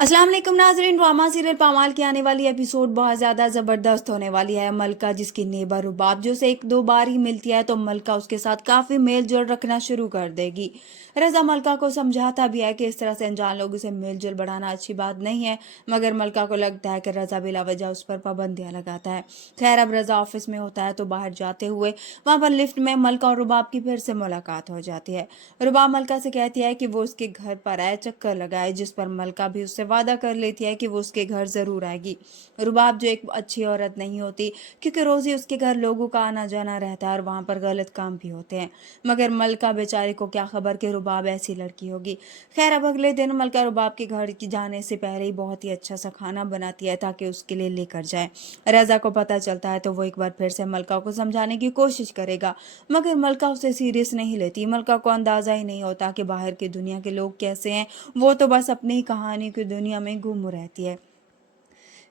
अस्सलाम वालेकुम नाज़रीन। ड्रामा सीरियल पामाल की आने वाली एपिसोड बहुत ज़्यादा ज़बरदस्त होने वाली है। मलका जिसकी नेबर रुबाब जो उसे एक दो बार ही मिलती है तो मलका उसके साथ काफ़ी मेल जोल रखना शुरू कर देगी। रज़ा मलका को समझाता भी है कि इस तरह से अनजान लोगों से मेल जोल बढ़ाना अच्छी बात नहीं है, मगर मलका को लगता है कि रज़ा बिला वजह उस पर पाबंदियाँ लगाता है। खैर, अब रज़ा ऑफिस में होता है तो बाहर जाते हुए वहाँ पर लिफ्ट में मलका और रुबाब की फिर से मुलाकात हो जाती है। रुबाब मलका से कहती है कि वो उसके घर पर आए, चक्कर लगाए, जिस पर मलका भी उससे वादा कर लेती है कि वो उसके घर जरूर आएगी। रुबाब जो एक अच्छी औरत नहीं होती, क्योंकि रोज ही उसके घर लोगों का आना जाना रहता है और वहां पर गलत काम भी होते हैं, मगर मलका बेचारे को क्या खबर कि रुबाब ऐसी लड़की होगी। खैर, अब अगले दिन मलका रुबाब के घर की जाने से पहले ही बहुत ही अच्छा सा खाना बनाती है ताकि उसके लिए लेकर जाए। रजा को पता चलता है तो वो एक बार फिर से मलका को समझाने की कोशिश करेगा, मगर मलका उसे सीरियस नहीं लेती। मलका को अंदाजा ही नहीं होता कि बाहर की दुनिया के लोग कैसे हैं, वो तो बस अपनी ही कहानी की दुनिया में गुम रहती है।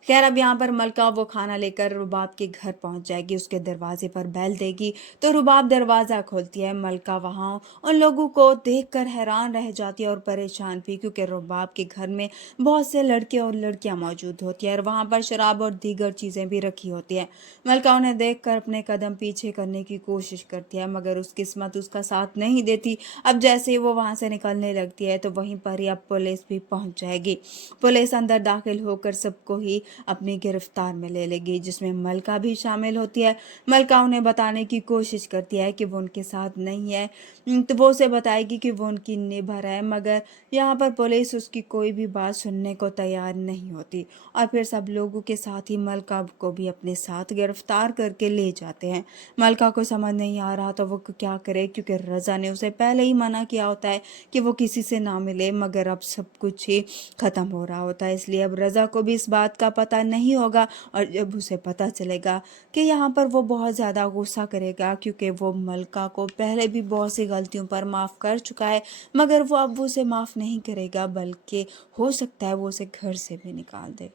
खैर, अब यहाँ पर मलका वो खाना लेकर रुबाब के घर पहुंच जाएगी। उसके दरवाजे पर बेल देगी तो रुबाब दरवाजा खोलती है। मलका वहां उन लोगों को देखकर हैरान रह जाती है और परेशान भी, क्योंकि रुबाब के घर में बहुत से लड़के और लड़कियां मौजूद होती है और वहां पर शराब और दीगर चीजें भी रखी होती है। मलका उन्हें देखकर अपने कदम पीछे करने की कोशिश करती है, मगर उस किस्मत उसका साथ नहीं देती। अब जैसे ही वो वहां से निकलने लगती है तो वहीं पर ही अब पुलिस भी पहुंच जाएगी। पुलिस अंदर दाखिल होकर सबको ही अपनी गिरफ्तार में ले लेगी, जिसमें मलका भी शामिल होती है। मलका उन्हें बताने की कोशिश करती है कि वो उनके साथ नहीं है, तो वो उसे बताएगी कि वो उनकी निभर है, मगर यहाँ पर पुलिस उसकी कोई भी बात सुनने को तैयार नहीं होती और फिर सब लोगों के साथ ही मलका को भी अपने साथ गिरफ्तार करके ले जाते हैं। मलका को समझ नहीं आ रहा तो वो क्या करे, क्योंकि रजा ने उसे पहले ही मना किया होता है कि वो किसी से ना मिले, मगर अब सब कुछ ही खत्म हो रहा होता है। इसलिए अब रजा को भी इस बात का पता नहीं होगा और जब उसे पता चलेगा कि यहाँ पर वो बहुत ज़्यादा गुस्सा करेगा, क्योंकि वो मलका को पहले भी बहुत सी गलतियों पर माफ़ कर चुका है, मगर वो अब उसे माफ़ नहीं करेगा, बल्कि हो सकता है वो उसे घर से भी निकाल दे।